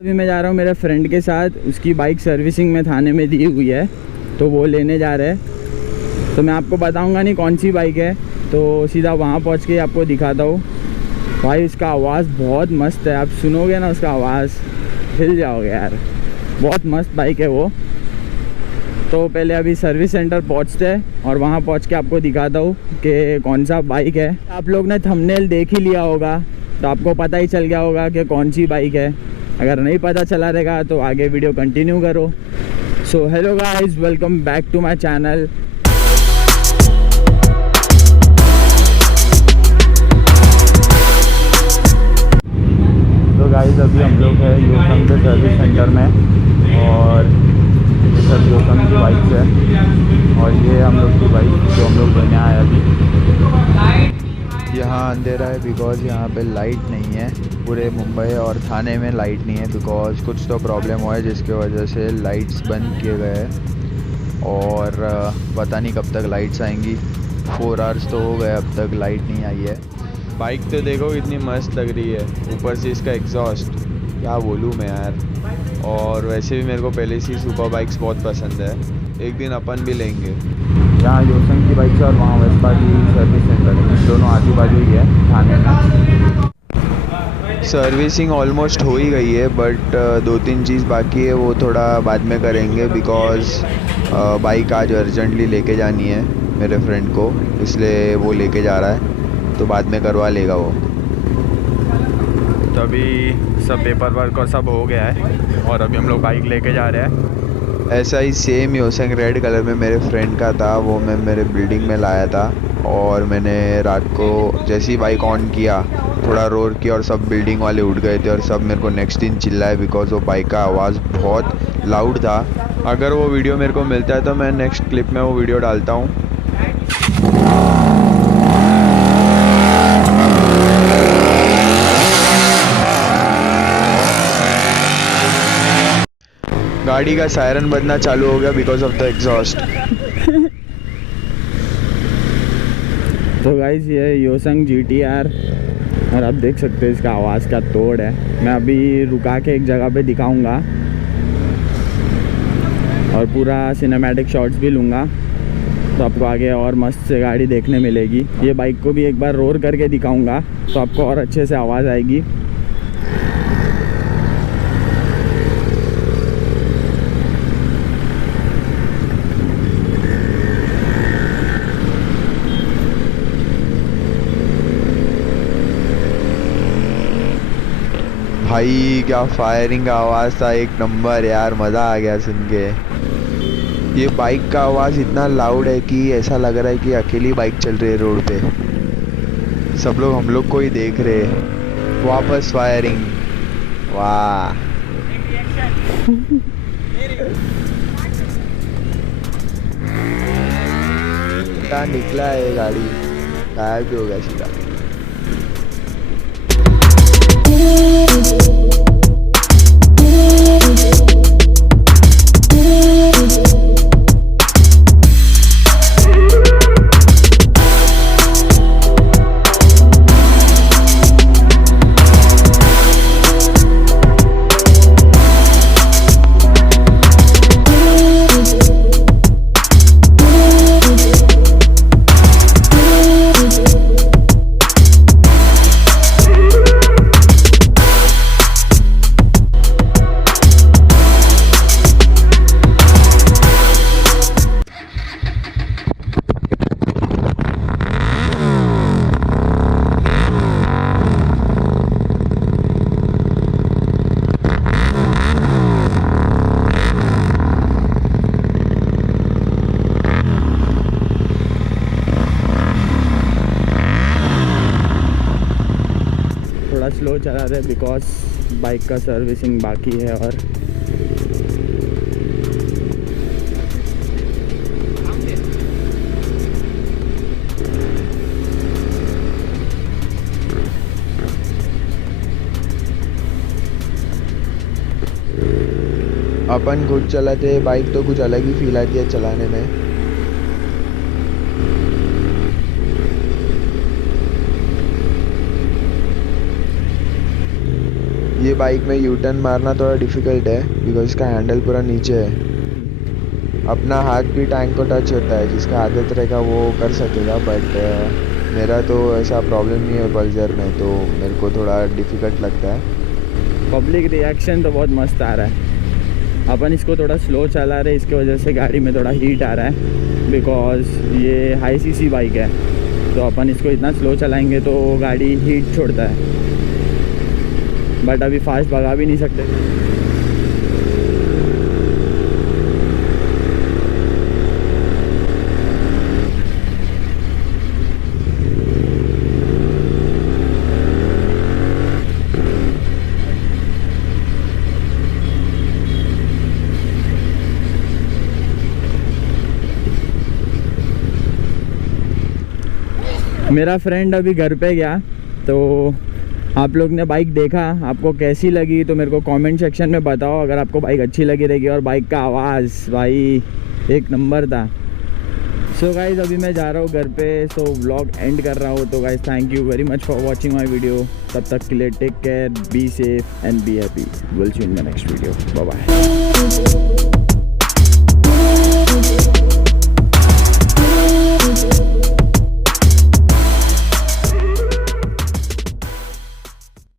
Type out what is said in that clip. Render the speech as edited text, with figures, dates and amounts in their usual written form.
अभी मैं जा रहा हूँ मेरे फ्रेंड के साथ, उसकी बाइक सर्विसिंग में थाने में दी हुई है तो वो लेने जा रहे हैं। तो मैं आपको बताऊँगा नहीं कौन सी बाइक है, तो सीधा वहाँ पहुँच के आपको दिखाता हूँ। भाई उसका आवाज़ बहुत मस्त है, आप सुनोगे ना उसका आवाज़ हिल जाओगे यार, बहुत मस्त बाइक है वो। तो पहले अभी सर्विस सेंटर पहुँचते हैं और वहाँ पहुँच के आपको दिखाता हूँ कि कौन सा बाइक है। आप लोग ने थंबनेल देख ही लिया होगा तो आपको पता ही चल गया होगा कि कौन सी बाइक है। अगर नहीं पता चला रहेगा तो आगे वीडियो कंटिन्यू करो। So hello guys, welcome back to my channel. तो गाइस अभी हम लोग है योसंग के सर्विस सेंटर में और ये सब योसंग की बाइक है और ये हम लोग की बाइक जो हम लोग लेने आए अभी। यहाँ अंधेरा है बिकॉज़ यहाँ पे लाइट नहीं है, पूरे मुंबई और थाने में लाइट नहीं है बिकॉज़ कुछ तो प्रॉब्लम हुआ है जिसके वजह से लाइट्स बंद किए गए हैं और पता नहीं कब तक लाइट्स आएंगी। 4 आवर्स तो हो गए अब तक लाइट नहीं आई है। बाइक तो देखो कितनी मस्त लग रही है, ऊपर से इसका एग्जॉस्ट क्या बोलूँ मैं यार। और वैसे भी मेरे को पहले से सुपर बाइक्स बहुत पसंद है, एक दिन अपन भी लेंगे। यहाँ योसंग की बाइक है और वहाँ वेस्पा की सर्विस सेंटर है, दोनों आजू बाजू ही है थाने में। सर्विसिंग ऑलमोस्ट हो ही गई है बट 2-3 चीज़ बाकी है, वो थोड़ा बाद में करेंगे बिकॉज़ बाइक आज अर्जेंटली लेके जानी है मेरे फ्रेंड को, इसलिए वो लेके जा रहा है तो बाद में करवा लेगा वो। तो अभी सब पेपर वर्क और सब हो गया है और अभी हम लोग बाइक लेके जा रहे हैं। ऐसा ही सेम योसंग रेड कलर में मेरे फ्रेंड का था, वो मैं मेरे बिल्डिंग में लाया था और मैंने रात को जैसे ही बाइक ऑन किया थोड़ा रोर किया और सब बिल्डिंग वाले उठ गए थे और सब मेरे को नेक्स्ट दिन चिल्लाए बिकॉज़ वो बाइक का आवाज़ बहुत लाउड था। अगर वो वीडियो मेरे को मिलता है तो मैं नेक्स्ट क्लिप में वो वीडियो डालता हूँ। गाड़ी का सायरन बजना चालू हो गया बिकॉज ऑफ द एग्जॉस्ट। तो गाइस ये है योसंग GTR और आप देख सकते हैं इसका आवाज़ का तोड़ है। मैं अभी रुका के एक जगह पे दिखाऊंगा और पूरा सिनेमैटिक शॉट्स भी लूँगा तो आपको आगे और मस्त से गाड़ी देखने मिलेगी। ये बाइक को भी एक बार रोर करके दिखाऊंगा तो आपको और अच्छे से आवाज़ आएगी। भाई क्या फायरिंग का आवाज़ था, एक नंबर यार, मज़ा आ गया सुन के। ये बाइक का आवाज़ इतना लाउड है कि ऐसा लग रहा है कि अकेली बाइक चल रही है रोड पे, सब लोग हम लोग को ही देख रहे हैं। वापस फायरिंग, वाह। क्या निकला है गाड़ी, गायब भी हो गया सीधा। स्लो चला रहे बिकॉज बाइक का सर्विसिंग बाकी है। और अपन खुद चलाते बाइक तो कुछ अलग ही फील आती है चलाने में। ये बाइक में यू टर्न मारना थोड़ा डिफ़िकल्ट है बिकॉज इसका हैंडल पूरा नीचे है। अपना हाथ भी टैंक को टच होता है, जिसका आदत रहेगा वो कर सकेगा, बट मेरा तो ऐसा प्रॉब्लम नहीं है पल्सर में, तो मेरे को थोड़ा डिफ़िकल्ट लगता है। पब्लिक रिएक्शन तो बहुत मस्त आ रहा है। अपन इसको थोड़ा स्लो चला रहे, इसकी वजह से गाड़ी में थोड़ा हीट आ रहा है बिकॉज ये हाई सीसी बाइक है, तो अपन इसको इतना स्लो चलाएंगे तो गाड़ी हीट छोड़ता है, बट अभी फास्ट भगा भी नहीं सकते। मेरा फ्रेंड अभी घर पे गया, तो आप लोग ने बाइक देखा, आपको कैसी लगी तो मेरे को कमेंट सेक्शन में बताओ। अगर आपको बाइक अच्छी लगी रहेगी, और बाइक का आवाज़ भाई एक नंबर था। सो गाइज अभी मैं जा रहा हूँ घर पे, सो व्लॉग एंड कर रहा हूँ। तो guys thank you very much for watching my video. तब तक के लिए take care, be safe and be happy. Will see you in the next video. Bye bye.